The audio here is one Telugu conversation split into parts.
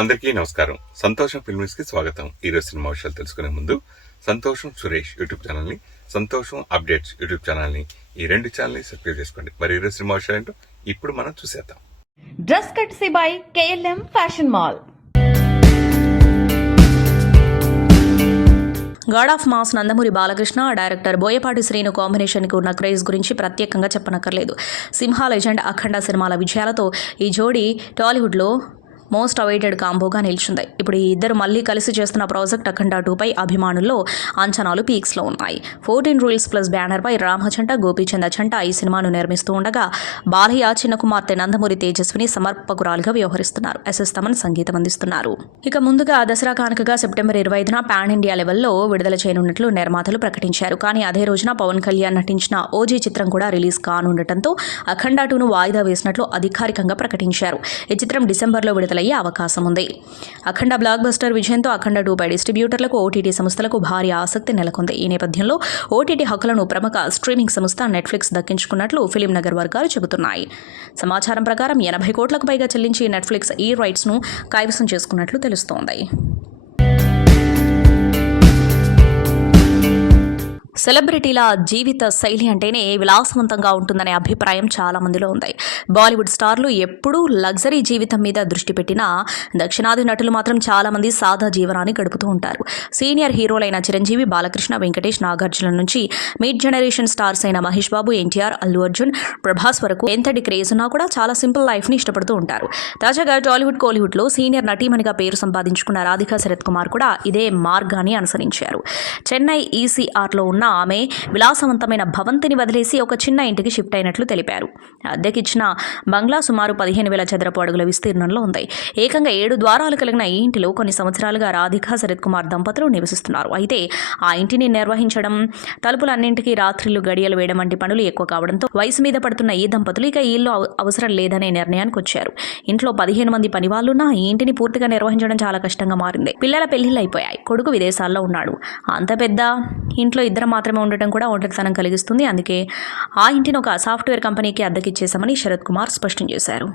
అందరికీ నమస్కారం. సంతోషం ఫిల్మ్స్ కి స్వాగతం. ఈరోజు సినిమా విషయాలు తెలుసుకునే ముందు సంతోషం సురేష్ యూట్యూబ్ ఛానల్ ని, సంతోషం అప్డేట్స్ యూట్యూబ్ ఛానల్ ని, ఈ రెండు ఛానల్ ని సబ్స్క్రైబ్ చేసుకోండి. మరి ఈరోజు సినిమా విషయాలు ఏంటో ఇప్పుడు మనం చూసేద్దాం. Dress courtesy by KLM fashion mall. God of mass Nandamuri Balakrishna, director Boyapati Srinu కాంబినేషన్కి ఉన్న క్రేజ్ గురించి ప్రత్యేకంగా చెప్పనక్కర్లేదు. సింహ, లెజెండ్, అఖండ సినిమాల విజయాలతో ఈ జోడీ టాలీవుడ్లో మోస్ట్ అవైటెడ్ కాంబోగా నిలిచింది. ఇప్పుడు ఈ ఇద్దరు మళ్ళీ కలిసి చేస్తున్న ప్రాజెక్ట్ అఖండ 2పై అభిమానుల్లో అంచనాలు పీక్స్లో ఉన్నాయి. 14 రూల్స్ ప్లస్ బ్యానర్పై రామచంట, గోపీచంద చంట ఈ సినిమాను నిర్మిస్తూ ఉండగా బాలయ్య చిన్న కుమార్తె నందమూరి తేజస్విని సమర్పకురాలుగా వ్యవహరిస్తున్నారు. ఎస్ఎస్ తమన్ సంగీతం అందిస్తున్నారు. ఇక ముందుగా దసరా కానుకగా సెప్టెంబర్ 25న పాన్ ఇండియా లెవెల్లో విడుదల చేయనున్నట్లు నిర్మాతలు ప్రకటించారు. కానీ అదే రోజున పవన్ కళ్యాణ్ నటించిన ఓజీ చిత్రం కూడా రిలీజ్ కానుండటంతో అఖండ 2ను వాయిదా వేసినట్లు అధికారికంగా ప్రకటించారు. ఈ చిత్రం డిసెంబర్లో విడుదలయ్యే అవకాశం ఉంది. అఖండ బ్లాక్ బస్టర్ విజయంతో అఖండ 2పై డిస్ట్రిబ్యూటర్లకు, ఓటీటీ సంస్థలకు భారీ ఆసక్తి నెలకొంది. ఈ నేపథ్యంలో ఓటీటీ హక్కులను ప్రముఖ స్ట్రీమింగ్ సంస్థ నెట్ఫ్లిక్స్ దక్కించుకున్నట్లు ఫిలిం నగర్ వర్గాలు చెబుతున్నాయి. సమాచారం ప్రకారం 80 కోట్లకు పైగా చెల్లించి నెట్ఫ్లిక్స్ ఈ రైట్స్ను కైవసం చేసుకున్నట్లు తెలుస్తోంది. సెలబ్రిటీల జీవిత శైలి అంటేనే విలాసవంతంగా ఉంటుందనే అభిప్రాయం చాలా మందిలో ఉంది. బాలీవుడ్ స్టార్లు ఎప్పుడూ లగ్జరీ జీవితం మీద దృష్టి పెట్టినా దక్షిణాది నటులు మాత్రం చాలా మంది సాదా జీవనాన్ని గడుపుతూ ఉంటారు. సీనియర్ హీరోలైన చిరంజీవి, బాలకృష్ణ, వెంకటేష్, నాగార్జున నుంచి మిడ్ జనరేషన్ స్టార్స్ అయిన మహేష్ బాబు, ఎన్టీఆర్, అల్లు అర్జున్, ప్రభాస్ వరకు ఎంతటి క్రేజ్ ఉన్నా కూడా చాలా సింపుల్ లైఫ్ని ఇష్టపడుతూ ఉంటారు. తాజాగా టాలీవుడ్, కోలీవుడ్లో సీనియర్ నటీమణిగా పేరు సంపాదించుకున్న రాధికా శరత్ కుమార్ కూడా ఇదే మార్గాన్ని అనుసరించారు. చెన్నై ఈసీఆర్లో ఉన్న ఆమె విలాసవంతమైన భవంతిని వదిలేసి ఒక చిన్న ఇంటికి షిఫ్ట్ అయినట్లు తెలిపారు. అద్దెకిచ్చిన బంగ్లా సుమారు 15,000 చదరపు అడుగుల విస్తీర్ణంలో ఉంది. ఏకంగా 7 ద్వారాలు కలిగిన ఈ ఇంటిలో కొన్ని సంవత్సరాలుగా రాధికా శరత్ కుమార్ దంపతులు నివసిస్తున్నారు. అయితే ఆ ఇంటిని నిర్వహించడం, తలుపులన్నింటికీ రాత్రిళ్లు గడియలు వేయడం వంటి పనులు ఎక్కువ కావడంతో వయసు మీద పడుతున్న ఈ దంపతులు ఇక ఈ ఇల్లు అవసరం లేదనే నిర్ణయానికి వచ్చారు. ఇంట్లో 15 మంది పనివాళ్లున్నా ఈ ఇంటిని పూర్తిగా నిర్వహించడం చాలా కష్టంగా మారింది. పిల్లల పెళ్లిళ్ళు అయిపోయాయి, కొడుకు విదేశాల్లో ఉన్నాడు. అంత పెద్ద ఇంట్లో ఇద్దరు మాత్రమే ఉండటం కూడా ఒంటరితనం కలిగిస్తుంది. అందుకే ఆ ఇంటిని ఒక సాఫ్ట్వేర్ కంపెనీకి అద్దెకిచ్చేశామని శరత్ కుమార్ స్పష్టం చేశారు.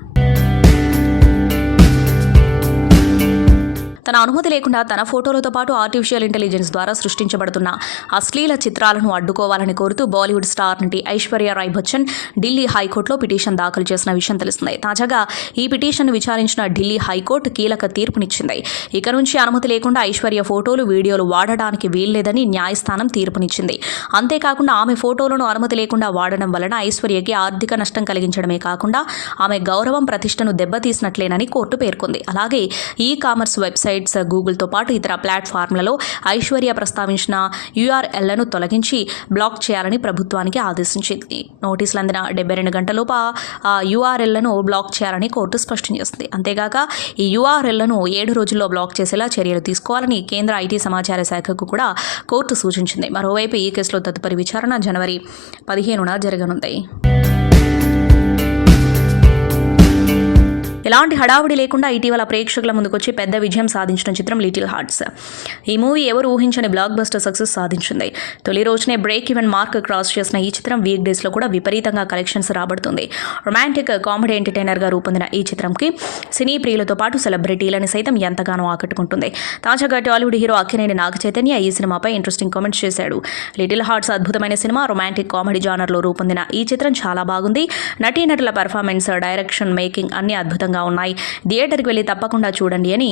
తన అనుమతి లేకుండా తన ఫోటోలతో పాటు ఆర్టిఫిషియల్ ఇంటెలిజెన్స్ ద్వారా సృష్టించబడుతున్న అశ్లీల చిత్రాలను అడ్డుకోవాలని కోరుతూ బాలీవుడ్ స్టార్ నటి ఐశ్వర్య రాయ్ బచ్చన్ ఢిల్లీ హైకోర్టులో పిటిషన్ దాఖలు చేసిన విషయం తెలుస్తుంది. తాజాగా ఈ పిటిషన్ను విచారించిన ఢిల్లీ హైకోర్టు కీలక తీర్పునిచ్చింది. ఇక నుంచి అనుమతి లేకుండా ఐశ్వర్య ఫోటోలు, వీడియోలు వాడడానికి వీల్లేదని న్యాయస్థానం తీర్పునిచ్చింది. అంతేకాకుండా ఆమె ఫోటోలను అనుమతి లేకుండా వాడడం వలన ఐశ్వర్యకి ఆర్థిక నష్టం కలిగించడమే కాకుండా ఆమె గౌరవం, ప్రతిష్టను దెబ్బతీసినట్లేనని కోర్టు పేర్కొంది. అలాగే ఈ కామర్స్ వెబ్సైట్ గూగుల్తో పాటు ఇతర ప్లాట్ఫామ్లలో ఐశ్వర్య ప్రస్తావించిన URLలను తొలగించి బ్లాక్ చేయాలని ప్రభుత్వానికి ఆదేశించింది. నోటీసులు అందిన 72 గంటలలోపు ఆ URLలను బ్లాక్ చేయాలని కోర్టు స్పష్టం చేసింది. అంతేగాక ఈ URLలను 7 రోజుల్లో బ్లాక్ చేసేలా చర్యలు తీసుకోవాలని కేంద్ర ఐటీ సమాచార శాఖకు కూడా కోర్టు సూచించింది. మరోవైపు ఈ కేసులో తదుపరి విచారణ జనవరి 15న జరగనుంది. ఎలాంటి హడావుడి లేకుండా ఇటీవల ప్రేక్షకుల ముందుకొచ్చి పెద్ద విజయం సాధించిన చిత్రం లిటిల్ హార్ట్స్. ఈ మూవీ ఎవరు ఊహించని బ్లాక్ బస్టర్ సక్సెస్ సాధించింది. తొలి రోజునే బ్రేక్ ఈవెన్ మార్క్ క్రాస్ చేసిన ఈ చిత్రం వీక్ డేస్లో కూడా విపరీతంగా కలెక్షన్స్ రాబడుతుంది. రొమాంటిక్ కామెడీ ఎంటర్టైనర్గా రూపొందిన ఈ చిత్రంకి సినీ ప్రియులతో పాటు సెలబ్రిటీలను సైతం ఎంతగానో ఆకట్టుకుంటుంది. తాజాగా టాలీవుడ్ హీరో అక్కినేని నాగచైతన్య ఈ సినిమాపై ఇంట్రెస్టింగ్ కామెంట్స్ చేశాడు. లిటిల్ హార్ట్స్ అద్భుతమైన సినిమా. రొమాంటిక్ కామెడీ జానర్లో రూపొందిన ఈ చిత్రం చాలా బాగుంది. నటీనటుల పెర్ఫార్మెన్స్, డైరెక్షన్, మేకింగ్ అన్ని అద్భుతంగా ఉన్నాయి. థియేటర్కి వెళ్ళి తప్పకుండా చూడండి అని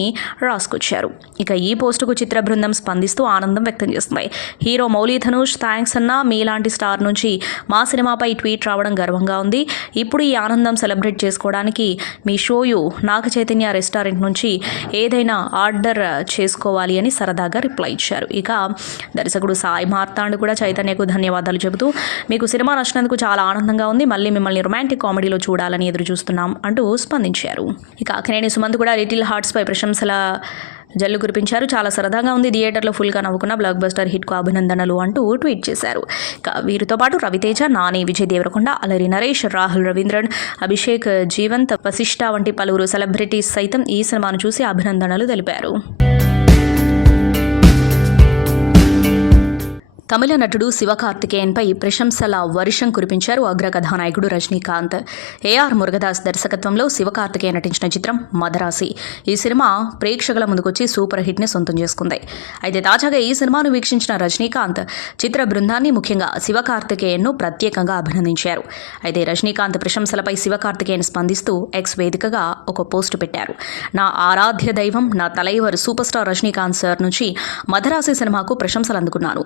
రాసుకొచ్చారు. ఇక ఈ పోస్టుకు చిత్ర బృందం స్పందిస్తూ ఆనందం వ్యక్తం చేస్తుంది. హీరో మౌలి ధనుష్ థ్యాంక్స్ అన్న, మీలాంటి స్టార్ నుంచి మా సినిమాపై ట్వీట్ రావడం గర్వంగా ఉంది. ఇప్పుడు ఈ ఆనందం సెలబ్రేట్ చేసుకోవడానికి మీ షోయు నాగ చైతన్య రెస్టారెంట్ నుంచి ఏదైనా ఆర్డర్ చేసుకోవాలి అని సరదాగా రిప్లై ఇచ్చారు. ఇక దర్శకుడు సాయి మార్తాండ్ కూడా చైతన్యకు ధన్యవాదాలు చెబుతూ మీకు సినిమా నచ్చినందుకు చాలా ఆనందంగా ఉంది, మళ్ళీ మిమ్మల్ని రొమాంటిక్ కామెడీలో చూడాలని ఎదురు చూస్తున్నాం అంటూ స్పందించారు. ఇక అక్కినేని సుమంత్ కూడా లిటిల్ హార్ట్స్ పై ప్రశంసల జల్లు కురిపించారు. చాలా సరదాగా ఉంది, థియేటర్లో ఫుల్గా నవ్వుకున్న బ్లాక్ బస్టర్ హిట్కు అభినందనలు అంటూ ట్వీట్ చేశారు. ఇక వీరితో పాటు రవితేజ, నాని, విజయ్ దేవరకొండ, అలరి నరేష్, రాహుల్ రవీంద్రన్, అభిషేక్ జీవంత్, వశిష్ఠ వంటి పలువురు సెలబ్రిటీస్ సైతం ఈ సినిమాను చూసి అభినందనలు తెలిపారు. తమిళ నటుడు శివకార్తికేయన్పై ప్రశంసల వర్షం కురిపించారు అగ్ర కథానాయకుడు రజనీకాంత్. ఏఆర్ మురుగదాస్ దర్శకత్వంలో శివకార్తికేయన్ నటించిన చిత్రం మదరాసి. ఈ సినిమా ప్రేక్షకుల ముందుకొచ్చి సూపర్ హిట్ని సొంతం చేసుకుంది. అయితే తాజాగా ఈ సినిమాను వీక్షించిన రజనీకాంత్ చిత్ర బృందాన్ని, ముఖ్యంగా శివకార్తికేయన్ను ప్రత్యేకంగా అభినందించారు. అయితే రజనీకాంత్ ప్రశంసలపై శివకార్తికేయన్ స్పందిస్తూ ఎక్స్ వేదికగా ఒక పోస్టు పెట్టారు. నా ఆరాధ్య దైవం, నా Thalaivar super star Rajinikanth sir నుంచి మదరాసి సినిమాకు ప్రశంసలు అందుకున్నాను.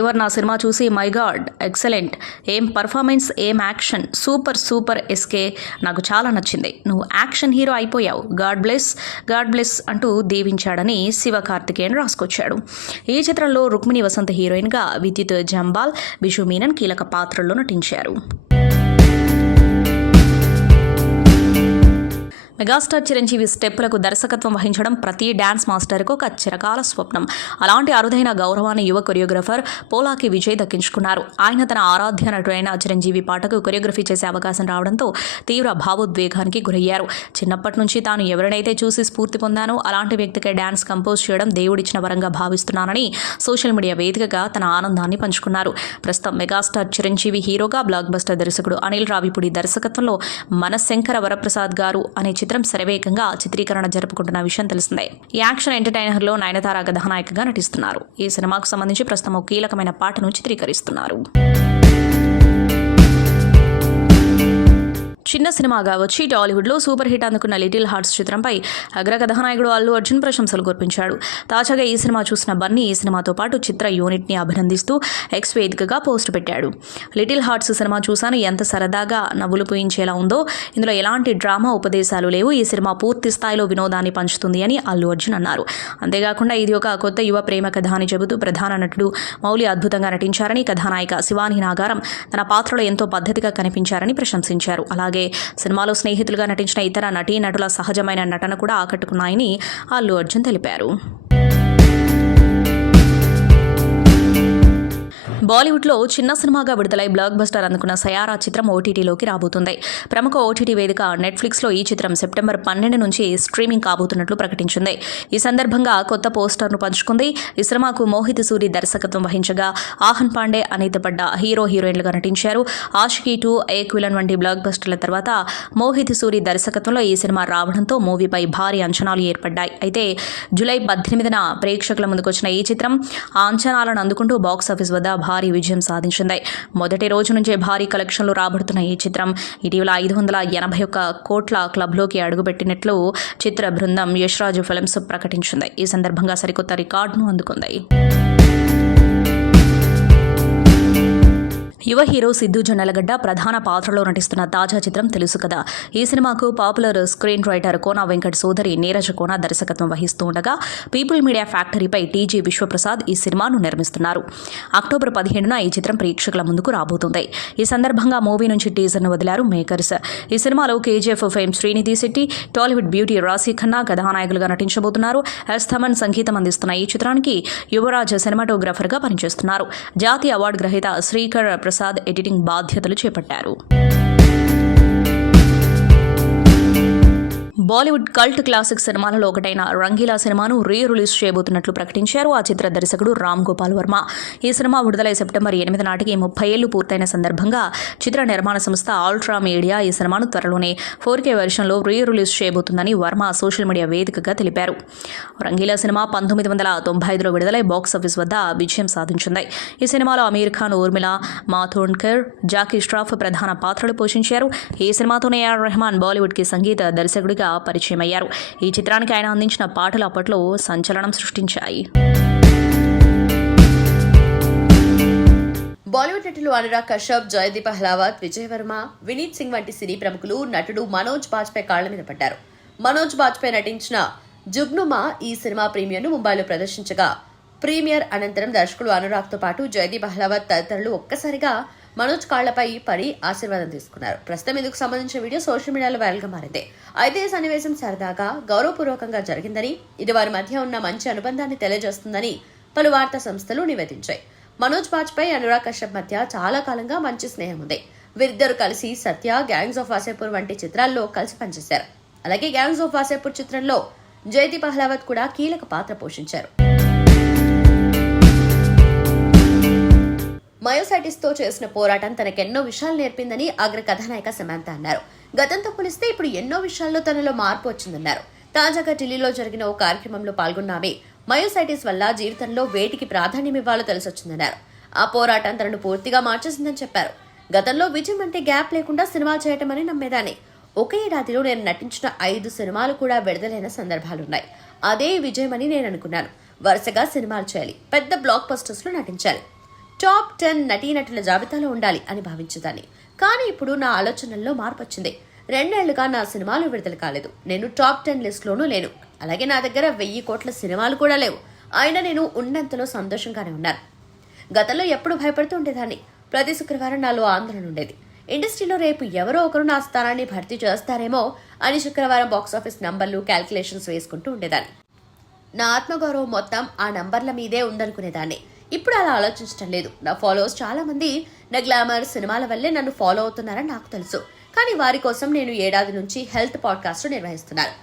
నా సినిమా చూసి మై గాడ్ ఎక్సలెంట్, ఏం పర్ఫార్మెన్స్, ఏం యాక్షన్, సూపర్ ఎస్కే, నాకు చాలా నచ్చింది. నువ్వు యాక్షన్ హీరో అయిపోయావు, గాడ్ బ్లెస్ అంటూ దీవించాడని శివకార్తికేయన్ రాసుకొచ్చాడు. ఈ చిత్రంలో రుక్మిణి వసంత హీరోయిన్గా, విద్యుత్ జంబాల్, బిషు మీనన్ కీలక పాత్రల్లో నటించారు. మెగాస్టార్ చిరంజీవి స్టెప్పులకు దర్శకత్వం వహించడం ప్రతి డ్యాన్స్ మాస్టర్కు ఒక చిరకాల స్వప్నం. అలాంటి అరుదైన గౌరవాన్ని యువ కొరియోగ్రాఫర్ పోలాకి విజయ్ దక్కించుకున్నారు. ఆయన తన ఆరాధ్య నటుడైన చిరంజీవి పాటకు కొరియోగ్రఫీ చేసే అవకాశం రావడంతో తీవ్ర భావోద్వేగానికి గురయ్యారు. చిన్నప్పటి నుంచి తాను ఎవరినైతే చూసి స్ఫూర్తి పొందానో అలాంటి వ్యక్తికి డ్యాన్స్ కంపోజ్ చేయడం దేవుడిచ్చిన వరంగా భావిస్తున్నానని సోషల్ మీడియా వేదికగా తన ఆనందాన్ని పంచుకున్నారు. ప్రస్తుతం మెగాస్టార్ చిరంజీవి హీరోగా, బ్లాక్ బస్టర్ దర్శకుడు అనిల్ రావిపూడి దర్శకత్వంలో మనశంకర వరప్రసాద్ గారు అనే చిత్రం శరవేగంగా చిత్రీకరణ జరుపుకుంటున్న విషయం తెలిసిందే. ఈ యాక్షన్ ఎంటర్టైనర్లో నయనతార కథానాయికగా నటిస్తున్నారు. ఈ సినిమాకు సంబంధించి ప్రస్తుతం ఒక కీలకమైన పాటను చిత్రీకరిస్తున్నారు. చిన్న సినిమాగా వచ్చి టాలీవుడ్లో సూపర్ హిట్ అందుకున్న లిటిల్ హార్ట్స్ చిత్రంపై అగ్ర కథానాయకుడు అల్లు అర్జున్ ప్రశంసలు కురిపించాడు. తాజాగా ఈ సినిమా చూసిన బన్నీ ఈ సినిమాతో పాటు చిత్ర యూనిట్ని అభినందిస్తూ ఎక్స్ వేదికగా పోస్ట్ పెట్టాడు. లిటిల్ హార్ట్స్ సినిమా చూశాను, ఎంత సరదాగా నవ్వులు పూయించేలా ఉందో, ఇందులో ఎలాంటి డ్రామా ఉపదేశాలు లేవు, ఈ సినిమా పూర్తి స్థాయిలో వినోదాన్ని పంచుతుంది అని అల్లు అర్జున్ అన్నారు. అంతేకాకుండా ఇది ఒక కొత్త యువ ప్రేమ కథ అని చెబుతూ ప్రధాన నటుడు మౌలి అద్భుతంగా నటించారని, కథానాయిక శివాని నాగారం తన పాత్రలో ఎంతో పద్ధతిగా కనిపించారని ప్రశంసించారు. అలాగే సినిమాలో స్నేహితులుగా నటించిన ఇతర నటీనటుల సహజమైన నటన కూడా ఆకట్టుకున్నాయని అల్లు అర్జున్ తెలిపారు. బాలీవుడ్లో చిన్న సినిమాగా విడుదలై బ్లాక్ బస్టర్ అందుకున్న సయారా చిత్రం ఓటీటీలోకి రాబోతుంది. ప్రముఖ ఓటీటీ వేదిక నెట్ఫ్లిక్స్లో ఈ చిత్రం సెప్టెంబర్ 12 నుంచి స్ట్రీమింగ్ కాబోతున్నట్లు ప్రకటించింది. ఈ సందర్భంగా కొత్త పోస్టర్ను పంచుకుంది. ఈ సినిమాకు మోహిత్ సూరి దర్శకత్వం వహించగా ఆహన్ పాండే, అనిత పడ్డ హీరోయిన్లుగా నటించారు. ఆషికీ 2, ఏక్ విలన్ వంటి బ్లాక్ బస్టర్ల తర్వాత మోహిత్ సూరి దర్శకత్వంలో ఈ సినిమా రావడంతో మూవీపై భారీ అంచనాలు ఏర్పడ్డాయి. అయితే జూలై 18న ప్రేక్షకుల ముందుకొచ్చిన ఈ చిత్రం ఆ అంచనాలను అందుకుంటూ బాక్సాఫీస్ వద్ద భారీ విజయం సాధించింది. మొదటి రోజు నుంచే భారీ కలెక్షన్లు రాబడుతున్న ఈ చిత్రం ఇటీవల 581 కోట్ల క్లబ్లోకి అడుగుపెట్టినట్లు చిత్ర బృందం యష్ రాజ్ ఫిల్మ్స్ ప్రకటించింది. ఈ సందర్భంగా సరికొత్త రికార్డును అందుకుంది. యువ హీరో సిద్ధు జొన్నలగడ్డ ప్రధాన పాత్రలో నటిస్తున్న తాజా చిత్రం తెలుసు కదా. ఈ సినిమాకు popular screen writer Kona Venkat సోదరి నీరజ కోన దర్శకత్వం వహిస్తూ ఉండగా పీపుల్ మీడియా ఫ్యాక్టరీపై టీజీ విశ్వప్రసాద్ ఈ సినిమాను నిర్మిస్తున్నారు. అక్టోబర్ 17న ఈ చిత్రం ప్రేక్షకుల ముందుకు రాబోతుంది. ఈ సందర్భంగా మూవీ నుంచి టీజర్ను వదిలారు మేకర్స్. ఈ సినిమాలో KGF fame Srinidhi Shetty, Tollywood beauty Raashi Khanna కథానాయకులుగా నటించబోతున్నారు. థమన్ సంగీతం అందిస్తున్న ఈ చిత్రానికి యువరాజ్ సినిమాటోగ్రాఫర్గా పనిచేస్తున్నారు. జాతీయ అవార్డు గ్రహీత శ్రీకర్ ప్రసాద్ ఎడిటింగ్ బాధ్యతలు చేపట్టారు. బాలీవుడ్ కల్ట్ క్లాసిక్ సినిమాలలో ఒకటైన రంగీలా సినిమాను రిలీజ్ చేయబోతున్నట్లు ప్రకటించారు ఆ చిత్ర దర్శకుడు రామ్ గోపాల్ వర్మ. ఈ సినిమా విడుదలై సెప్టెంబర్ 8 నాటికి 30 ఏళ్లు పూర్తయిన సందర్భంగా చిత్ర నిర్మాణ సంస్థ అల్ట్రా మీడియా ఈ సినిమాను త్వరలోనే 4K వెర్షన్లో రిలీజ్ చేయబోతుందని వర్మ సోషల్ మీడియా వేదికగా తెలిపారు. రంగీలా సినిమా 1995లో విడుదలై బాక్సాఫీస్ వద్ద విజయం సాధించింది. ఈ సినిమాలో అమీర్ ఖాన్, ఊర్మిళ మాథోండ్కర్, జాకీ ష్రాఫ్ ప్రధాన పాత్రలు పోషించారు. ఈ సినిమాతోనే ఏఆర్ రెహమాన్ బాలీవుడ్కి సంగీత దర్శకుడిగా పరిచయం అయ్యారు. ఈ చిత్రానికి ఆయన అందించిన పాటలు అప్పట్లో సంచలనం సృష్టించాయి. బాలీవుడ్ నటులు అనురాగ్ కశ్యప్, జయదీప్ అహ్లావత్, విజయ్ వర్మ, వినీత్ సింగ్ వంటి సినీ ప్రముఖులు నటుడు మనోజ్ బాజ్పేయి కాళ్ల మీద పడ్డారు. మనోజ్ బాజ్పేయి నటించిన జుగ్నుమా ఈ సినిమా ప్రీమియర్ను ముంబైలో ప్రదర్శించగా ప్రీమియర్ అనంతరం దర్శకుడు అనురాగ్తో పాటు జయదీప్ అహ్లావత్ తదితరులు ఒక్కసారిగా మనోజ్ కాళ్లపై పడి ఆశీర్వాదం తీసుకున్నారు. ప్రస్తుతం ఇందుకు సంబంధించిన వీడియో సోషల్ మీడియాలో వైరల్ గా మారింది. అయితే ఈ సన్నివేశం సరదాగా, గౌరవపూర్వకంగా జరిగిందని, ఇది వారి మధ్య ఉన్న మంచి అనుబంధాన్ని తెలియజేస్తుందని పలు వార్తా సంస్థలు నివేదించాయి. మనోజ్ బాజ్పేయి, అనురాగ్ కశ్యప్ మధ్య చాలా కాలంగా మంచి స్నేహం ఉంది. వీరిద్దరు కలిసి సత్య, గ్యాంగ్స్ ఆఫ్ వాసేపూర్ వంటి చిత్రాల్లో కలిసి పనిచేశారు. అలాగే గ్యాంగ్స్ ఆఫ్ వాసేపూర్ చిత్రంలో జయదీప్ అహ్లావత్ కూడా కీలక పాత్ర పోషించారు. మయోసైటిస్ తో చేసిన పోరాటం తనకెన్నో విషయాలు నేర్పిందని అగ్ర కథానాయిక సమంత అన్నారు. గతంతో పోలిస్తే ఇప్పుడు ఎన్నో విషయాల్లో తనలో మార్పు వచ్చిందన్నారు. తాజాగా ఢిల్లీలో జరిగిన ఓ కార్యక్రమంలో పాల్గొన్న ఆమె మయోసైటిస్ వల్ల జీవితంలో వేటికి ప్రాధాన్యం ఇవ్వాలో తెలిసొచ్చిందన్నారు. ఆ పోరాటం తనను పూర్తిగా మార్చేసిందని చెప్పారు. గతంలో విజయం అంటే గ్యాప్ లేకుండా సినిమాలు చేయటమని నమ్మేదాన్ని. ఒకే ఏడాదిలో నేను నటించిన 5 సినిమాలు కూడా విడుదలైన సందర్భాలున్నాయి. అదే విజయమని నేను అనుకున్నాను. వరుసగా సినిమాలు చేయాలి, పెద్ద బ్లాక్ బస్టర్స్ లో నటించాలి, టాప్ 10 నటీనటుల జాబితాలో ఉండాలి అని భావించేదాన్ని. కానీ ఇప్పుడు నా ఆలోచనల్లో మార్పు వచ్చింది. 2 ఏళ్లుగా నా సినిమాలు విడుదల కాలేదు. నేను టాప్ 10 లిస్ట్ లోనూ లేను. అలాగే నా దగ్గర 1000 కోట్ల సినిమాలు కూడా లేవు. అయినా నేను ఉన్నంతలో సంతోషంగానే ఉన్నాను. గతంలో ఎప్పుడు భయపడుతూ ఉండేదాన్ని. ప్రతి శుక్రవారం నాలో ఆందోళన ఉండేది. ఇండస్ట్రీలో రేపు ఎవరో ఒకరు నా స్థానాన్ని భర్తీ చేస్తారేమో అని శుక్రవారం బాక్సాఫీస్ నంబర్లు క్యాల్కులేషన్స్ వేసుకుంటూ ఉండేదాన్ని. నా ఆత్మగౌరవం మొత్తం ఆ నంబర్ల మీదే ఉందనుకునేదాన్ని. ఇప్పుడు అలా ఆలోచించడం లేదు. నా ఫాలోవర్స్ చాలా మంది నా గ్లామర్ సినిమాల వల్లే నన్ను ఫాలో అవుతున్నారని నాకు తెలుసు. కానీ వారి కోసం నేను ఏడాది నుంచి హెల్త్ పాడ్కాస్ట్ నిర్వహిస్తున్నాను.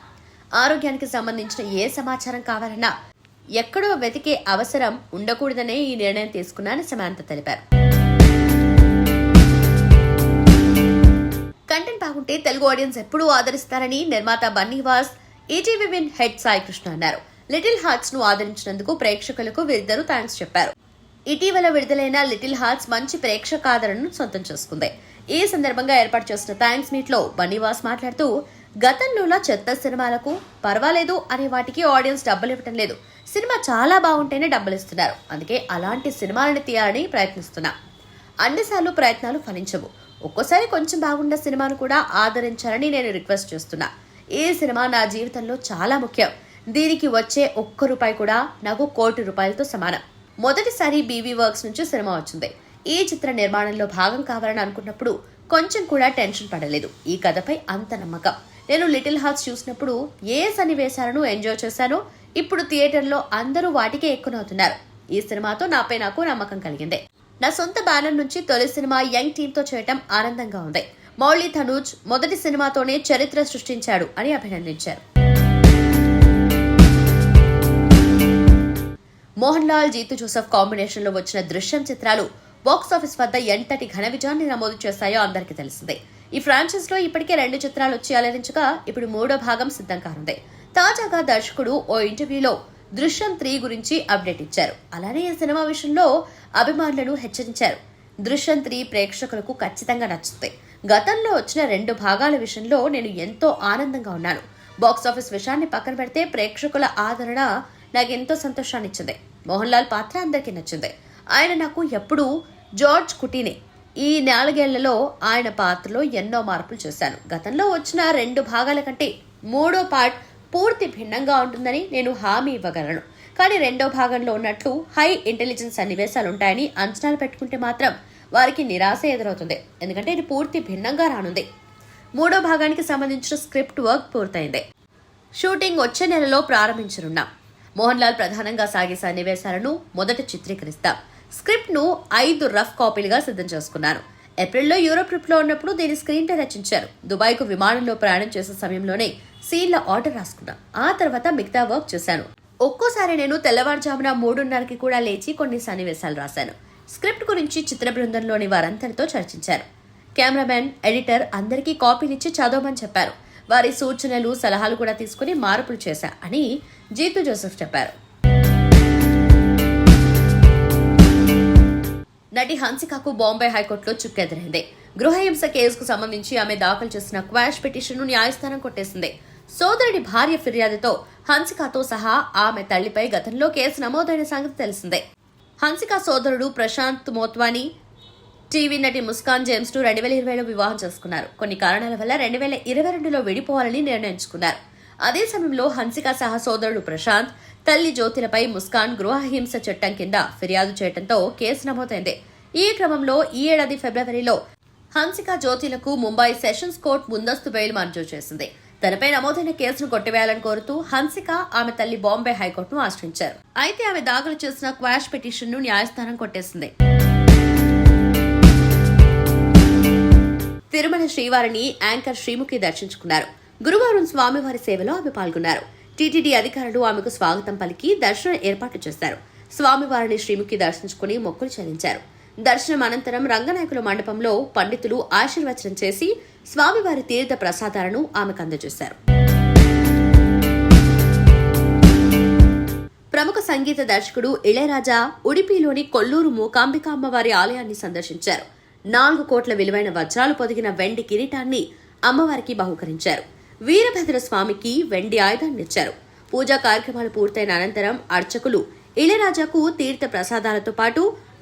ఆరోగ్యానికి సంబంధించిన ఏ సమాచారం కావాలన్నా ఎక్కడో వెతికే అవసరం ఉండకూడదనే ఈ నిర్ణయం తీసుకున్నానని సమంత తెలిపారు. కంటెంట్ బాగుంటే తెలుగు ఆడియన్స్ ఎప్పుడూ ఆదరిస్తారని నిర్మాత Bunny Vas, ETV win head Sai Krishna అన్నారు. లిటిల్ హార్ట్స్ ను ఆదరించినందుకు ప్రేక్షకులకు వీరిద్దరూ థ్యాంక్స్ చెప్పారు. ఇటీవల విడుదలైన లిటిల్ హార్ట్స్ మంచి ప్రేక్షకాదరణను సొంతం చేసుకుంది. ఈ సందర్భంగా ఏర్పాటు చేసిన థ్యాంక్స్ మీట్ లో బన్నీవాస్ మాట్లాడుతూ, గతంలో చెత్త సినిమాలకు పర్వాలేదు అనే వాటికి ఆడియన్స్ డబ్బులు ఇవ్వటం లేదు. సినిమా చాలా బాగుంటేనే డబ్బులు ఇస్తున్నారు. అందుకే అలాంటి సినిమాలను తీయాలని ప్రయత్నిస్తున్నా. అన్నిసార్లు ప్రయత్నాలు ఫలించవు. ఒక్కోసారి కొంచెం బాగున్న సినిమాను కూడా ఆదరించాలని నేను రిక్వెస్ట్ చేస్తున్నా. ఈ సినిమా నా జీవితంలో చాలా ముఖ్యం. దీనికి వచ్చే ₹1 కూడా నాకు ₹1,00,00,000తో సమానం. మొదటిసారి బీవీ వర్క్స్ నుంచి సినిమా వచ్చింది. ఈ చిత్ర నిర్మాణంలో భాగం కావాలని అనుకున్నప్పుడు కొంచెం కూడా టెన్షన్ పడలేదు. ఈ కథపై అంత నమ్మకం. నేను లిటిల్ హార్ట్స్ చూసినప్పుడు ఏ సన్నివేశాలను ఎంజాయ్ చేశానో ఇప్పుడు థియేటర్లో అందరూ వాటికే ఎక్కునవుతున్నారు. ఈ సినిమాతో నాపై నాకు నమ్మకం కలిగింది. నా సొంత బ్యానర్ నుంచి తొలి సినిమా యంగ్ టీమ్ తో చేయటం ఆనందంగా ఉంది. మౌళి తనూజ్ మొదటి సినిమాతోనే చరిత్ర సృష్టించాడు అని అభినందించారు. మోహన్ లాల్, జీతు జోసెఫ్ కాంబినేషన్ లో వచ్చిన దృశ్యం చిత్రాలు బాక్సాఫీస్ వద్ద ఎంతటి ఘన విజయాన్ని నమోదు చేశాయో అందరికీ తెలిసిందే. ఈ ఫ్రాంచైజ్ లో ఇప్పటికే 2 చిత్రాలు వచ్చి అలరించగా ఇప్పుడు 3వ భాగం సిద్ధం కానుంది. తాజాగా దర్శకుడు ఓ ఇంటర్వ్యూలో దృశ్యం 3 గురించి అప్డేట్ ఇచ్చారు. అలానే ఈ సినిమా విషయంలో అభిమానులను హెచ్చరించారు. దృశ్యం 3 ప్రేక్షకులకు ఖచ్చితంగా నచ్చుతుంది. గతంలో వచ్చిన 2 భాగాల విషయంలో నేను ఎంతో ఆనందంగా ఉన్నాను. బాక్సాఫీస్ విషయాన్ని పక్కన పెడితే ప్రేక్షకుల ఆదరణ నాకెంతో సంతోషాన్ని ఇచ్చింది. మోహన్ లాల్ పాత్ర అందరికీ నచ్చింది. ఆయన నాకు ఎప్పుడూ జార్జ్ కుటీనే. ఈ 4 ఏళ్లలో ఆయన పాత్రలో ఎన్నో మార్పులు చేశాను. గతంలో వచ్చిన 2 భాగాల కంటే 3వ పార్ట్ పూర్తి భిన్నంగా ఉంటుందని నేను హామీ ఇవ్వగలను. కానీ 2వ భాగంలో ఉన్నట్లు హై ఇంటెలిజెన్స్ సన్నివేశాలు ఉంటాయని అంచనాలు పెట్టుకుంటే మాత్రం వారికి నిరాశ ఎదురవుతుంది. ఎందుకంటే ఇది పూర్తి భిన్నంగా రానుంది. 3వ భాగానికి సంబంధించిన స్క్రిప్ట్ వర్క్ పూర్తయింది. షూటింగ్ వచ్చే నెలలో ప్రారంభించనున్నాం. మోహన్ లాల్ ప్రధానంగా సాగే సన్నివేశాలను మొదట చిత్రీకరిస్తాం. స్క్రిప్ట్ ను 5 రఫ్ కాపీలుగా సిద్ధం చేసుకున్నాను. ఏప్రిల్లో యూరోప్ ట్రిప్ లో ఉన్నప్పుడు దీని స్క్రీన్ ప్లే రచించారు. దుబాయ్కు విమానంలో ప్రయాణం చేసే సమయంలోనే సీన్ల ఆర్డర్ రాసుకున్నా. ఆ తర్వాత మిగతా వర్క్ చేశాను. ఒక్కోసారి నేను తెల్లవారుజామున 3:30కి కూడా లేచి కొన్ని సన్నివేశాలు రాశాను. స్క్రిప్ట్ గురించి చిత్ర బృందంలోని వారందరితో చర్చించారు. కెమెరామెన్, ఎడిటర్ అందరికీ కాపీనిచ్చి చదవమని చెప్పారు. వారి సూచనలు, సలహాలు కూడా తీసుకుని మార్పులు చేశా అని జీతు జోసెఫ్ చెప్పారు. నటి హన్సికాకు బాంబే హైకోర్టులో చుక్కెదురైంది. గృహహింస కేసుకు సంబంధించి ఆమె దాఖలు చేసిన క్వాష్ పిటిషన్ను న్యాయస్థానం కొట్టేసింది. సోదరుడి భార్య ఫిర్యాదుతో హన్సికాతో సహా ఆమె తల్లిపై గతంలో కేసు నమోదైన సంగతి తెలిసిందే. హన్సికా సోదరుడు ప్రశాంత్ మోత్వాని టీవీ నటి ముస్కాన్ జేమ్స్ ను 2020లో వివాహం చేసుకున్నారు. కొన్ని కారణాల వల్ల 2022లో విడిపోవాలని నిర్ణయించుకున్నారు. అదే సమయంలో హన్సికా సహా సోదరుడు ప్రశాంత్, తల్లి జ్యోతిలపై ముస్కాన్ గృహహింస చట్టం కింద ఫిర్యాదు చేయడంతో కేసు నమోదైంది. ఈ క్రమంలో ఈ ఏడాది ఫిబ్రవరిలో హన్సికా జ్యోతిలకు ముంబై సెషన్స్ కోర్టు ముందస్తు బెయిల్ మంజూరు చేసింది. తనపై నమోదైన కేసును కొట్టివేయాలని కోరుతూ హన్సిక ఆమె తల్లి బాంబే హైకోర్టును ఆశ్రయించారు. అయితే ఆమె దాఖలు చేసిన క్వాష్ పిటిషన్ ను న్యాయస్థానం కొట్టేసింది. తిరుమల శ్రీవారిని యాంకర్ శ్రీముఖి దర్శించుకున్నారు. గురువారం స్వామివారి సేవలో ఆమె పాల్గొన్నారు. టీటీడీ అధికారులు ఆమెకు స్వాగతం పలికి దర్శనం ఏర్పాట్లు చేశారు. స్వామివారిని శ్రీముఖి దర్శించుకుని మొక్కులు చెల్లించారు. దర్శనం అనంతరం రంగనాయకుల మండపంలో పండితులు ఆశీర్వచనం చేసి స్వామివారి తీర్థ ప్రసాదాలను ఆమెకు అందజేశారు. ప్రముఖ సంగీత దర్శకుడు ఇళయరాజా ఉడిపిలోని కొల్లూరు మూకాంబిక అమ్మవారి ఆలయాన్ని సందర్శించారు. 4 కోట్ల విలువైన వజ్రాలు పొదిగిన వెండి కిరీటాన్ని అమ్మవారికి బహూకరించారు. వీరభద్ర స్వామికి వెండి ఆయుధాన్నిచ్చారు. పూజా కార్యక్రమాలు పూర్తయిన అనంతరం అర్చకులు ఇళయరాజాకు తీర్థ ప్రసాదాలతో పాటు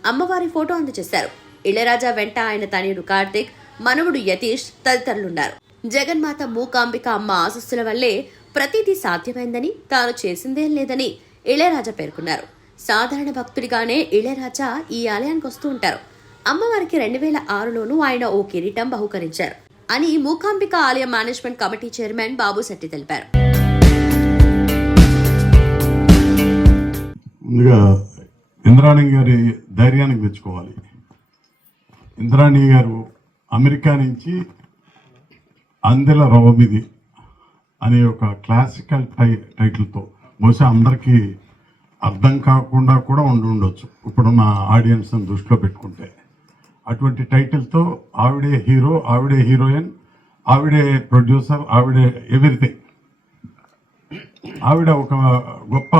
అమ్మవారి ఫోటో అందజేశారు. ఇళయరాజా వెంట ఆయన తనయుడు కార్తిక్, మనవుడు యతీష్ తదితరులున్నారు. జగన్మాత మూకాంబిక అమ్మ ఆశస్సుల వల్లే ప్రతిదీ సాధ్యమైందని, తాను చేసిందేం లేదని ఇళయరాజా పేర్కొన్నారు. సాధారణ భక్తుడిగానే ఇళయరాజా ఈ ఆలయానికి వస్తూ ఉంటారు. అమ్మవారికి 2006లోనూ ఆయన ఓ కిరీటం బహూకరించారు అని మూకాంబిక ఆలయ మేనేజ్మెంట్ కమిటీ చైర్మన్ బాబు శెట్టి తెలిపారు. ముందుగా ఇంద్రాణి గారి ధైర్యానికి మెచ్చుకోవాలి. ఇంద్రాణి గారు అమెరికా నుంచి అందెల రవమిది అనే ఒక క్లాసికల్ టైటిల్తో బహుశా అందరికీ అర్థం కాకుండా కూడా ఉండొచ్చు ఇప్పుడున్న ఆడియన్స్ దృష్టిలో పెట్టుకుంటే. అటువంటి టైటిల్తో ఆవిడే హీరో, ఆవిడే హీరోయిన్, ఆవిడే ప్రొడ్యూసర్, ఆవిడే ఎవ్రీథింగ్. ఆవిడ ఒక గొప్ప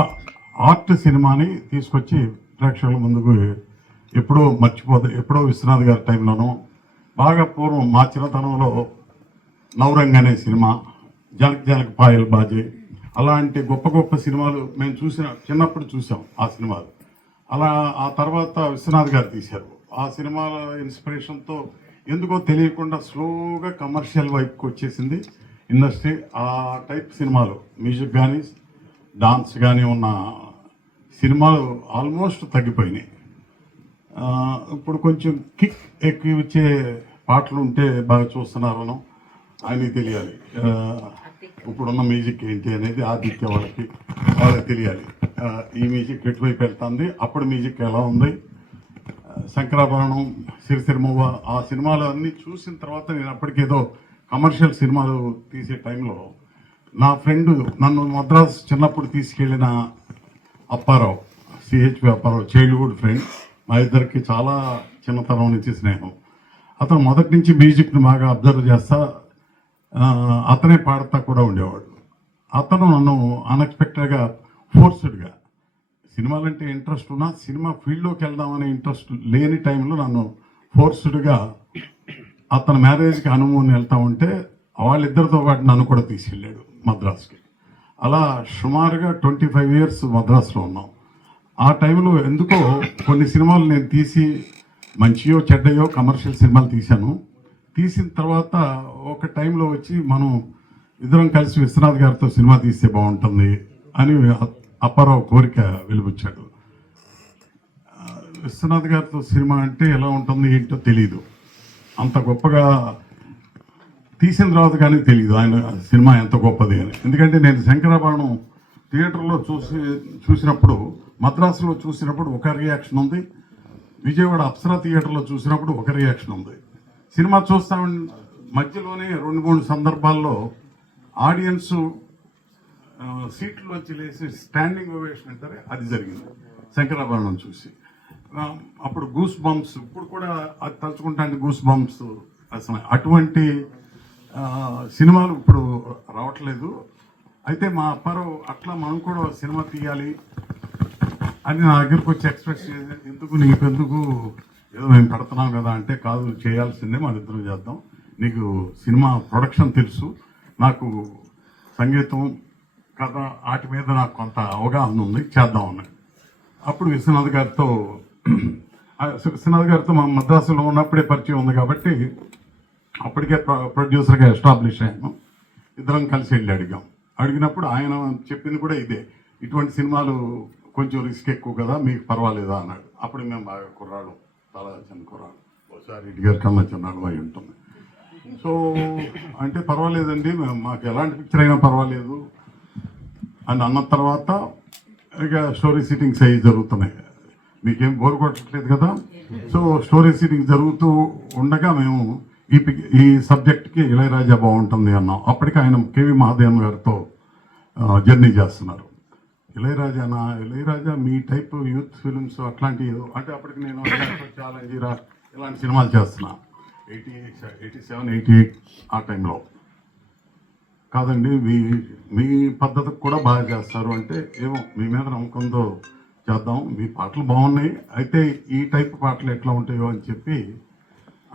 ఆర్ట్ సినిమాని తీసుకొచ్చి ప్రేక్షకుల ముందుకు ఎప్పుడో విశ్వనాథ్ గారి టైంలోనూ, బాగా పూర్వం మా చిన్నతనంలో నవరంగ్ అనే సినిమా, జనక్ జనక్ పాయల్ బాజే, అలాంటి గొప్ప గొప్ప సినిమాలు మేము చిన్నప్పుడు చూసాం ఆ సినిమాలు. అలా ఆ తర్వాత విశ్వనాథ్ గారు తీశారు. ఆ సినిమాల ఇన్స్పిరేషన్తో ఎందుకో తెలియకుండా స్లోగా కమర్షియల్ వైపుకి వచ్చేసింది ఇండస్ట్రీ. ఆ టైప్ సినిమాలు, మ్యూజిక్ కానీ డాన్స్ కానీ ఉన్న సినిమాలు ఆల్మోస్ట్ తగ్గిపోయినాయి. ఇప్పుడు కొంచెం కిక్ ఎక్కువ ఇచ్చే పాటలు ఉంటే బాగా చూస్తున్నారనో ఆయనకి తెలియాలి. ఇప్పుడున్న మ్యూజిక్ ఏంటి అనేది ఆదిత్య వాళ్ళకి తెలియాలి. ఈ మ్యూజిక్ ఎటువైపు వెళ్తుంది, అప్పుడు మ్యూజిక్ ఎలా ఉంది, శంకరాభరణం, సిరిసిరిమవ్వ, ఆ సినిమాలు అన్నీ చూసిన తర్వాత నేను అప్పటికేదో కమర్షియల్ సినిమాలు తీసే టైంలో నా ఫ్రెండ్ నన్ను మద్రాసు చిన్నప్పుడు తీసుకెళ్ళిన Apparao, CHV Apparao, childhood friend, మా ఇద్దరికి చాలా చిన్నతనం నుంచి స్నేహం. అతను మొదటి నుంచి మ్యూజిక్ని బాగా అబ్జర్వ్ చేస్తా, అతనే పాడుతా కూడా ఉండేవాడు. అతను నన్ను అన్ఎక్స్పెక్టెడ్గా ఫోర్స్డ్గా, సినిమాలంటే ఇంట్రెస్ట్ ఉన్నా సినిమా ఫీల్డ్లోకి వెళ్దామనే ఇంట్రెస్ట్ లేని టైంలో నన్ను ఫోర్స్డ్గా అతని మ్యారేజ్కి హనుమూన్ వెళ్తా ఉంటే వాళ్ళిద్దరితో పాటు నన్ను కూడా తీసుకెళ్ళాడు మద్రాసుకి. అలా సుమారుగా 25 years మద్రాసులో ఉన్నాం. ఆ టైంలో ఎందుకో కొన్ని సినిమాలు నేను తీసి మంచియో చెడ్డయో కమర్షియల్ సినిమాలు తీశాను. తీసిన తర్వాత ఒక టైంలో వచ్చి మనం ఇద్దరం కలిసి విశ్వనాథ్ గారితో సినిమా తీస్తే బాగుంటుంది అని అప్పారావు కోరిక వెలిబుచ్చాడు. విశ్వనాథ్ గారితో సినిమా అంటే ఎలా ఉంటుంది ఏంటో తెలీదు, అంత గొప్పగా తీసిన తర్వాత కానీ తెలియదు ఆయన సినిమా ఎంత గొప్పది అని. ఎందుకంటే నేను శంకరాభరణం థియేటర్లో చూసినప్పుడు, మద్రాసులో చూసినప్పుడు ఒక రియాక్షన్ ఉంది, విజయవాడ అప్సరా థియేటర్లో చూసినప్పుడు ఒక రియాక్షన్ ఉంది. సినిమా చూస్తా మధ్యలోనే 2-3 సందర్భాల్లో ఆడియన్స్ సీట్లోంచి లేచి స్టాండింగ్ ఓవేషన్ అంటారే అది జరిగింది శంకరాభరణం చూసి. అప్పుడు గూస్ బంప్స్, ఇప్పుడు కూడా అది తలుచుకుంటానికి గూస్ బంప్స్ అసలు అటువంటి సినిమాలు ఇప్పుడు రావట్లేదు. అయితే మా అప్పారావు అట్లా మనం కూడా సినిమా తీయాలి అని నా దగ్గరకు వచ్చి ఎక్స్ప్రెస్ చేసి, నీకెందుకు ఏదో మేము పెడుతున్నాం కదా అంటే, కాదు చేయాల్సిందే, మన ఇద్దరం చేద్దాం, నీకు సినిమా ప్రొడక్షన్ తెలుసు, నాకు సంగీతం కథ వాటి మీద నాకు కొంత అవగాహన ఉంది, చేద్దాం అన్నాడు. అప్పుడు విశ్వనాథ్ గారితో మా మద్రాసులో ఉన్నప్పుడే పరిచయం ఉంది కాబట్టి అప్పటికే ప్రొడ్యూసర్గా ఎస్టాబ్లిష్ అయ్యాను. ఇద్దరం కలిసి వెళ్ళి అడిగినప్పుడు ఆయన చెప్పింది కూడా ఇదే, ఇటువంటి సినిమాలు కొంచెం రిస్క్ ఎక్కువ కదా, మీకు పర్వాలేదా అన్నాడు. అప్పుడు మేము బాగా కుర్రాడు, చాలా చిన్న కుర్రాడు, ఒకసారి రెడ్డి గారి కన్నా చిన్నాడు అయి ఉంటుంది. సో అంటే పర్వాలేదండి, మాకు ఎలాంటి పిక్చర్ అయినా పర్వాలేదు అని అన్న తర్వాత ఇక స్టోరీ సిట్టింగ్స్ అవి జరుగుతున్నాయి. మీకేం బోర్ కొట్టట్లేదు కదా. సో స్టోరీ సిట్టింగ్ జరుగుతూ ఉండగా మేము ఈ సబ్జెక్ట్కి ఇళయరాజా బాగుంటుంది అన్నాం. అప్పటికి ఆయన కేవి మహాదేవన్ గారితో జర్నీ చేస్తున్నారు. ఇళయరాజా మీ టైప్ యూత్ ఫిల్మ్స్ అట్లాంటివి అంటే అప్పటికి నేను ఛాలెంజ్ ఇలాంటి సినిమాలు చేస్తున్నా 87, 88 ఆ టైంలో కాదండి. మీ పద్ధతికి కూడా బాగా చేస్తారు అంటే ఏమో మీ మీద నమ్మకంతో చేద్దాం, మీ పాటలు బాగున్నాయి, అయితే ఈ టైప్ పాటలు ఎట్లా ఉంటాయో అని చెప్పి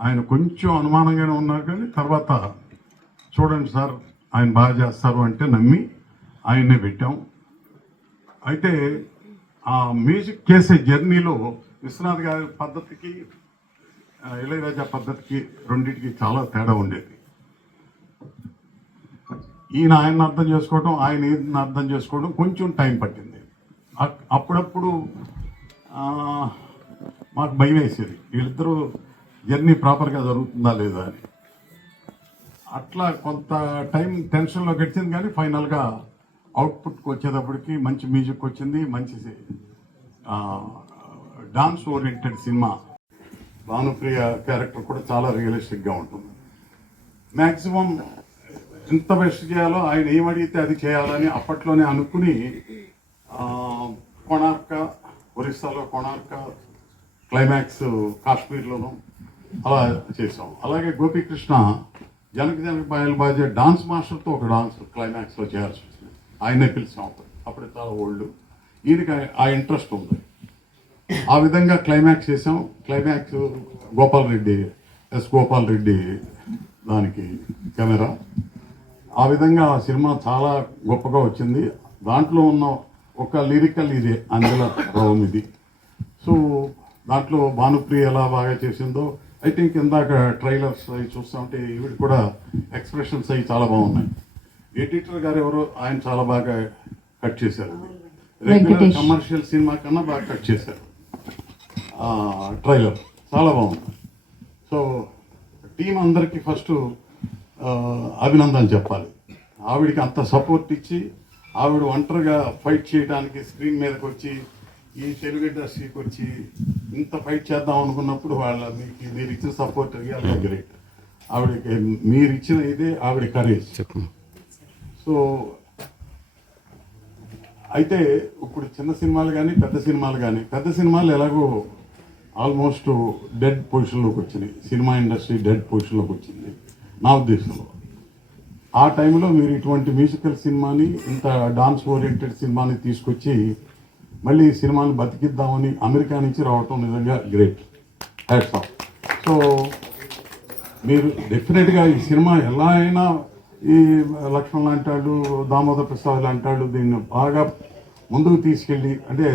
ఆయన కొంచెం అనుమానంగానే ఉన్నారు. కానీ తర్వాత చూడండి సార్ ఆయన బాగా చేస్తారు అంటే నమ్మి ఆయన్నే పెట్టాం. అయితే ఆ మ్యూజిక్ చేసే జర్నీలో విశ్వనాథ్ గారి పద్ధతికి ఇళయరాజా పద్ధతికి రెండింటికి చాలా తేడా ఉండేది. ఈయన ఆయన్ని అర్థం చేసుకోవడం, ఆయన ఈయన అర్థం చేసుకోవడం కొంచెం టైం పట్టింది. అప్పుడప్పుడు మాకు భయం వేసేది వీళ్ళిద్దరూ జర్నీ ప్రాపర్గా జరుగుతుందా లేదా అని. అట్లా కొంత టైం టెన్షన్లో గడిచింది. కానీ ఫైనల్గా అవుట్పుట్కి వచ్చేటప్పటికి మంచి మ్యూజిక్ వచ్చింది, మంచి dance oriented cinema. Bhanupriya character కూడా చాలా రియలిస్టిక్గా ఉంటుంది. మ్యాక్సిమం ఎంత బెస్ట్ చేయాలో ఆయన ఏమడిగితే అది చేయాలని అప్పట్లోనే అనుకుని కొణార్క, ఒరిస్సాలో కొణార్క, క్లైమాక్స్ కాశ్మీర్లోనూ అలా చేసాం. అలాగే గోపీకృష్ణ జనక పాయల్ బాజే డాన్స్ మాస్టర్తో ఒక డాన్స్ క్లైమాక్స్లో చేయాల్సి వచ్చింది. ఆయనే పిలిచాం. అప్పుడు చాలా ఓల్డ్, ఈయనకి ఆ ఇంట్రెస్ట్ ఉంది. ఆ విధంగా క్లైమాక్స్ చేసాం. క్లైమాక్స్ గోపాల్ రెడ్డి దానికి కెమెరా. ఆ విధంగా ఆ సినిమా చాలా గొప్పగా వచ్చింది. దాంట్లో ఉన్న ఒక లిరికల్ ఇదే అంజల రావం ఇది. సో దాంట్లో భానుప్రియ ఎలా బాగా చేసిందో ఐ థింక్ ఇందాక ట్రైలర్స్ అవి చూస్తూ ఉంటే ఇవి కూడా ఎక్స్ప్రెషన్స్ అవి చాలా బాగున్నాయి. ఎడిటర్ గారు ఎవరో ఆయన చాలా బాగా కట్ చేశారు. రెగ్యులర్ కమర్షియల్ సినిమా కన్నా బాగా కట్ చేశారు. ట్రైలర్ చాలా బాగుంది. సో టీం అందరికీ ఫస్ట్ అభినందనలు చెప్పాలి. ఆవిడికి అంత సపోర్ట్ ఇచ్చి ఆవిడ ఒంటరిగా ఫైట్ చేయడానికి స్క్రీన్ మీదకి వచ్చి ఈ తెలుగు ఇండస్ట్రీకి వచ్చి ఇంత ఫైట్ చేద్దాం అనుకున్నప్పుడు మీరు ఇచ్చిన సపోర్ట్ రియల్గా గ్రేట్. ఆవిడకి మీరు ఇచ్చిన ఇదే ఆవిడ కరేజ్. సో అయితే ఇప్పుడు చిన్న సినిమాలు కానీ పెద్ద సినిమాలు ఎలాగో ఆల్మోస్ట్ డెడ్ పొజిషన్లోకి వచ్చినాయి. సినిమా ఇండస్ట్రీ డెడ్ పొజిషన్లోకి వచ్చింది నా ఉద్దేశంలో. ఆ టైంలో మీరు ఇటువంటి మ్యూజికల్ సినిమాని, ఇంత డాన్స్ ఓరియంటెడ్ సినిమాని తీసుకొచ్చి మళ్ళీ ఈ సినిమాని బతికిద్దామని అమెరికా నుంచి రావటం నిజంగా గ్రేట్. Hats off. సో మీరు డెఫినెట్గా ఈ సినిమా ఎలా అయినా ఈ లక్ష్మణ్ లాంటి వాళ్ళు, దామోదర్ ప్రసాద్ లాంటి వాళ్ళు దీన్ని బాగా ముందుకు తీసుకెళ్ళి, అంటే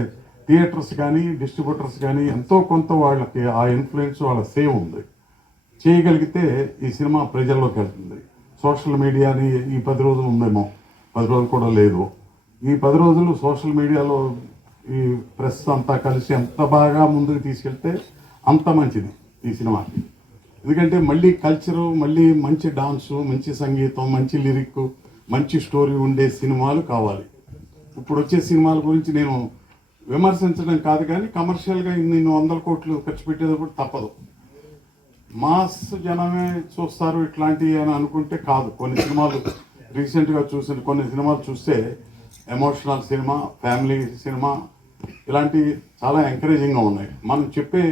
థియేటర్స్ కానీ డిస్ట్రిబ్యూటర్స్ కానీ ఎంతో కొంత వాళ్ళకి ఆ ఇన్ఫ్లుయెన్స్ వాళ్ళ సేవ్ ఉంది. చేయగలిగితే ఈ సినిమా ప్రజల్లోకి వెళ్తుంది. సోషల్ మీడియాని ఈ 10 రోజులు ఉందేమో, 10 రోజులు కూడా లేదు. ఈ 10 రోజులు సోషల్ మీడియాలో ఈ ప్రెస్ అంతా కలిసి ఎంత బాగా ముందుకు తీసుకెళ్తే అంత మంచిది ఈ సినిమాకి. ఎందుకంటే మళ్ళీ కల్చరు, మళ్ళీ మంచి డాన్సు, మంచి సంగీతం, మంచి లిరిక్, మంచి స్టోరీ ఉండే సినిమాలు కావాలి. ఇప్పుడు వచ్చే సినిమాల గురించి నేను విమర్శించడం కాదు, కానీ కమర్షియల్గా ఇన్ని 100 కోట్లు ఖర్చు పెట్టేటప్పుడు తప్పదు. మాస్ జనమే చూస్తారు ఇట్లాంటివి అని అనుకుంటే కాదు. కొన్ని సినిమాలు రీసెంట్గా చూసిన కొన్ని సినిమాలు చూస్తే ఎమోషనల్ సినిమా, ఫ్యామిలీ సినిమా ఇలాంటివి చాలా ఎంకరేజింగ్గా ఉన్నాయి. మనం చెప్పే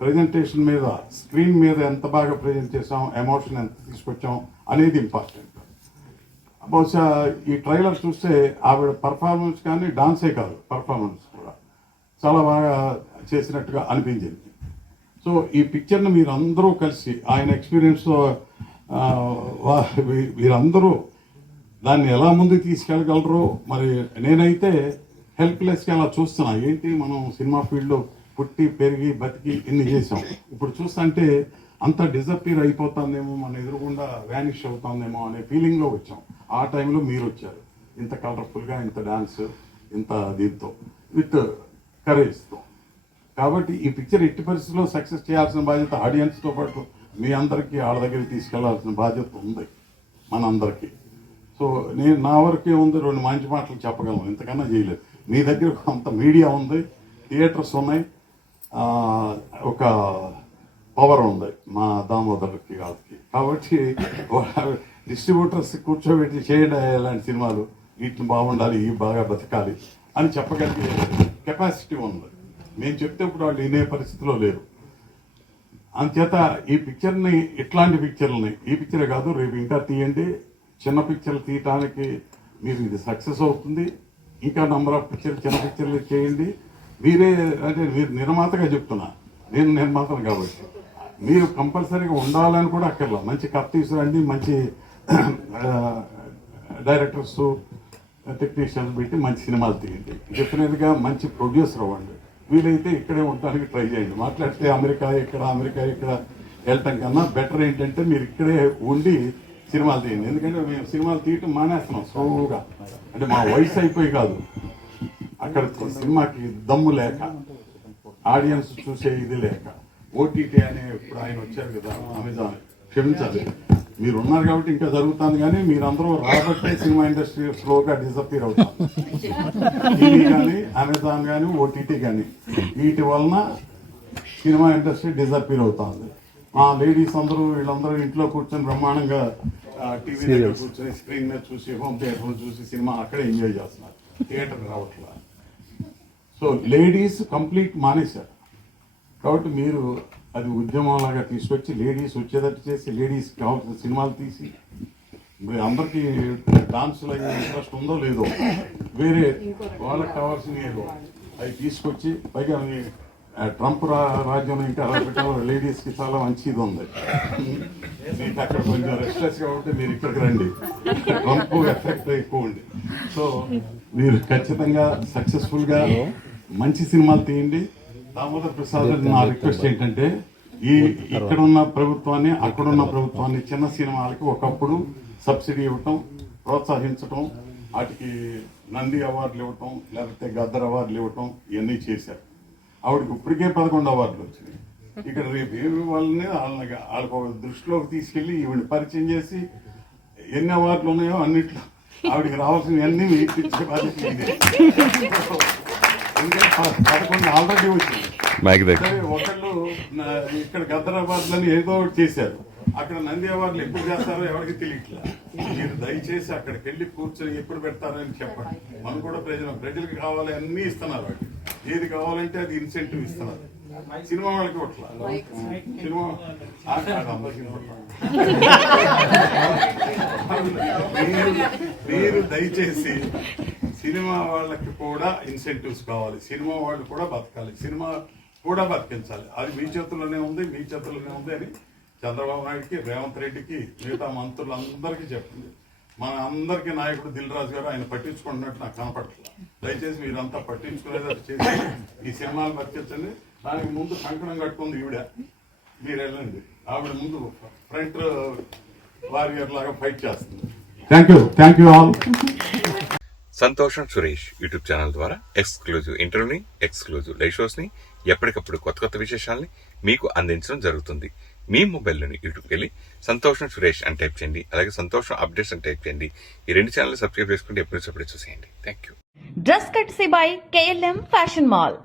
ప్రజెంటేషన్ మీద, స్క్రీన్ మీద ఎంత బాగా ప్రజెంట్ చేసాం, ఎమోషన్ ఎంత తీసుకొచ్చాం అనేది ఇంపార్టెంట్. బహుశా ఈ ట్రైలర్ చూస్తే ఆవిడ పర్ఫార్మెన్స్ కానీ డాన్సే కాదు, పర్ఫార్మెన్స్ కూడా చాలా బాగా చేసినట్టుగా అనిపించింది. సో ఈ పిక్చర్ని మీరందరూ కలిసి ఆయన ఎక్స్పీరియన్స్తో మీరందరూ దాన్ని ఎలా ముందుకు తీసుకెళ్ళగలరో. మరి నేనైతే హెల్ప్లెస్గా అలా చూస్తున్నా. ఏంటి మనం సినిమా ఫీల్డ్లో పుట్టి పెరిగి బతికి ఇన్ని చేసాం, ఇప్పుడు చూస్తుంటే అంత డిజపీర్ అయిపోతుందేమో, మన ఎదురుగుండా వ్యానిష్ అవుతుందేమో అనే ఫీలింగ్లో వచ్చాం. ఆ టైంలో మీరు వచ్చారు ఇంత కలర్ఫుల్గా, ఇంత డాన్స్, ఇంత దీంతో, విత్ కరేజ్తో. కాబట్టి ఈ పిక్చర్ ఎట్టి పరిస్థితుల్లో సక్సెస్ చేయాల్సిన బాధ్యత ఆడియన్స్తో పాటు మీ అందరికీ ఆడ దగ్గరికి తీసుకెళ్లాల్సిన బాధ్యత ఉంది మనందరికీ. సో నేను నా వరకే ఉంది, 2 మంచి మాటలు చెప్పగలను, ఇంతకన్నా చేయలేదు. మీ దగ్గర కొంత మీడియా ఉంది, థియేటర్స్ ఉన్నాయి, ఒక పవర్ ఉంది మా దామోదర్కి వాళ్ళకి. కాబట్టి డిస్ట్రిబ్యూటర్స్ కూర్చోబెట్టి చేయండి ఇలాంటి సినిమాలు, వీటిని బాగుండాలి, ఇవి బాగా బతకాలి అని చెప్పగలిగే కెపాసిటీ ఉంది. మేము చెప్తే ఇప్పుడు వాళ్ళు వినే పరిస్థితిలో లేరు. అందుచేత ఈ పిక్చర్ని, ఇట్లాంటి పిక్చర్లని, ఈ పిక్చరే కాదు రేపు ఇంకా తీయండి. చిన్న పిక్చర్లు తీయటానికి మీరు ఇది సక్సెస్ అవుతుంది. ఇంకా నంబర్ ఆఫ్ పిక్చర్లు, చిన్న పిక్చర్లు చేయండి. మీరే అంటే మీరు నిర్మాతగా చెప్తున్నా, నేను నిర్మాతను కాబట్టి మీరు కంపల్సరీగా ఉండాలని కూడా అక్కర్లా. మంచి కథ తీసుకురండి, మంచి డైరెక్టర్స్, టెక్నీషియన్స్ పెట్టి మంచి సినిమాలు తీయండి. డెఫినెట్గా మంచి ప్రొడ్యూసర్ అవ్వండి. వీలైతే ఇక్కడే ఉండడానికి ట్రై చేయండి. మాట్లాడితే అమెరికా ఇక్కడ వెళ్ళటం కన్నా బెటర్ ఏంటంటే మీరు ఇక్కడే ఉండి సినిమాలు తీయండి. ఎందుకంటే మేము సినిమాలు తీయటం మానేస్తున్నాం స్లోగా. అంటే మా వయసు అయిపోయి కాదు, అక్కడ సినిమాకి దమ్ము లేక, ఆడియన్స్ చూసే ఇది లేక, ఓటీటీ అనే ఇప్పుడు ఆయన వచ్చారు కదా అమెజాన్, క్షమించాలి మీరు ఉన్నారు కాబట్టి ఇంకా జరుగుతుంది. కానీ మీరందరూ రాబట్టే సినిమా ఇండస్ట్రీ స్లోగా డిసప్పీర్ అవుతారు. టీవీ కానీ, అమెజాన్ కానీ, ఓటీటీ కానీ, వీటి వలన సినిమా ఇండస్ట్రీ డిసప్పీర్ అవుతుంది. మా లేడీస్ అందరూ వీళ్ళందరూ ఇంట్లో కూర్చొని బ్రహ్మాండంగా టీవీ దగ్గర కూర్చొని స్క్రీన్ మీద చూసి, హోమ్ థియేటర్ చూసి సినిమా అక్కడే ఎంజాయ్ చేస్తున్నారు, థియేటర్ రావట్లా. సో లేడీస్ కంప్లీట్ మానేశారు. కాబట్టి మీరు అది ఉద్యమంలాగా తీసుకొచ్చి లేడీస్ వచ్చేటట్టు చేసి, లేడీస్ కావాల్సిన సినిమాలు తీసి, ఇప్పుడు అందరికీ డాన్సులు అయ్యే ఇంట్రెస్ట్ ఉందో లేదో, వేరే వాళ్ళకి కావాల్సినవి ఏదో అవి తీసుకొచ్చి, పైగా ట్రంప్ రాజ్యం ఇంకా లేడీస్కి చాలా మంచి ఇది ఉంది. మీకు అక్కడ కొంచెం రెస్ట్లెస్ కాబట్టి మీరు ఇక్కడికి రండి. ట్రంప్ ఎఫెక్ట్ ఎక్కువ ఉంది. సో మీరు ఖచ్చితంగా సక్సెస్ఫుల్గా మంచి సినిమాలు తీయండి. దామోదర్ ప్రసాద్ నా రిక్వెస్ట్ ఏంటంటే, ఇక్కడున్న ప్రభుత్వాన్ని, అక్కడున్న ప్రభుత్వాన్ని చిన్న సినిమాలకి ఒకప్పుడు సబ్సిడీ ఇవ్వటం, ప్రోత్సహించటం, వాటికి నంది అవార్డులు ఇవ్వటం, లేకపోతే గద్దర్ అవార్డులు ఇవ్వటం, ఇవన్నీ చేశారు. ఆవిడకి ఇప్పటికే 11 అవార్డులు వచ్చినాయి. ఇక్కడ రేపు ఏమి వాళ్ళకు దృష్టిలోకి తీసుకెళ్లి ఈవిడ పరిచయం చేసి ఎన్ని అవార్డులు ఉన్నాయో అన్నిట్లో ఆవిడకి రావాల్సినవన్నీ ఇచ్చే బాధ్యత ఇదే. ఇంకా 11 ఆల్రెడీ వచ్చింది. ఒకళ్ళు ఇక్కడ గద్దర్ అవార్డులని ఏదో ఒకటి చేశారు, అక్కడ నంది అవార్డులు ఎప్పుడు చేస్తారో ఎవరికి తెలియట్లా. మీరు దయచేసి అక్కడికి వెళ్ళి కూర్చొని ఎప్పుడు పెడతారని చెప్పండి. మనం కూడా ప్రజలకు కావాలి అన్నీ ఇస్తున్నారు. వాటి ఏది కావాలంటే అది ఇన్సెంటివ్ ఇస్తున్నారు. సినిమా వాళ్ళకి ఇవ్వట్లా. సినిమా మీరు దయచేసి సినిమా వాళ్ళకి కూడా ఇన్సెంటివ్స్ కావాలి. సినిమా వాళ్ళు కూడా బతకాలి, సినిమా కూడా బతికించాలి. అది మీ చేతుల్లోనే ఉంది, మీ చేతుల్లోనే ఉంది అని చంద్రబాబు నాయుడుకి, రేవంత్ రెడ్డికి, మిగతా మంత్రులందరికీ చెప్తుంది. మన అందరికీ నాయకుడు దిల్ రాజు గారు ఆయన పట్టించుకుంటున్నట్టు నాకు కనపడట్లేదు. దయచేసి మీరంతా పట్టించుకునేటట్టు చేసి ఈ సినిమాలు బతికించండి. దానికి ముందు కంకణం కట్టుకుంది ఈవిడ, మీరు వెళ్ళండి. ఆవిడ ముందు ఫ్రంట్ వారియర్ లాగా ఫైట్ చేస్తుంది. Thank you all. సంతోషం సురేష్ యూట్యూబ్ ఛానల్ ద్వారా ఎక్స్క్లూజివ్ ఇంటర్వ్యూని, ఎక్స్క్లూజివ్ లైవ్ షోస్ ని, ఎప్పటికప్పుడు కొత్త విశేషాలని మీకు అందించడం జరుగుతుంది. మీ మొబైల్లోని యూట్యూబ్కి వెళ్ళి సంతోషం సురేష్ అని టైప్ చేయండి, అలాగే సంతోషం అప్డేట్స్ అని టైప్ చేయండి. ఈ 2 ఛానల్ సబ్స్క్రైబ్ చేసుకుంటే ఎప్పుడు చూసేయండి. Thank you. Dress courtesy by KLM fashion mall.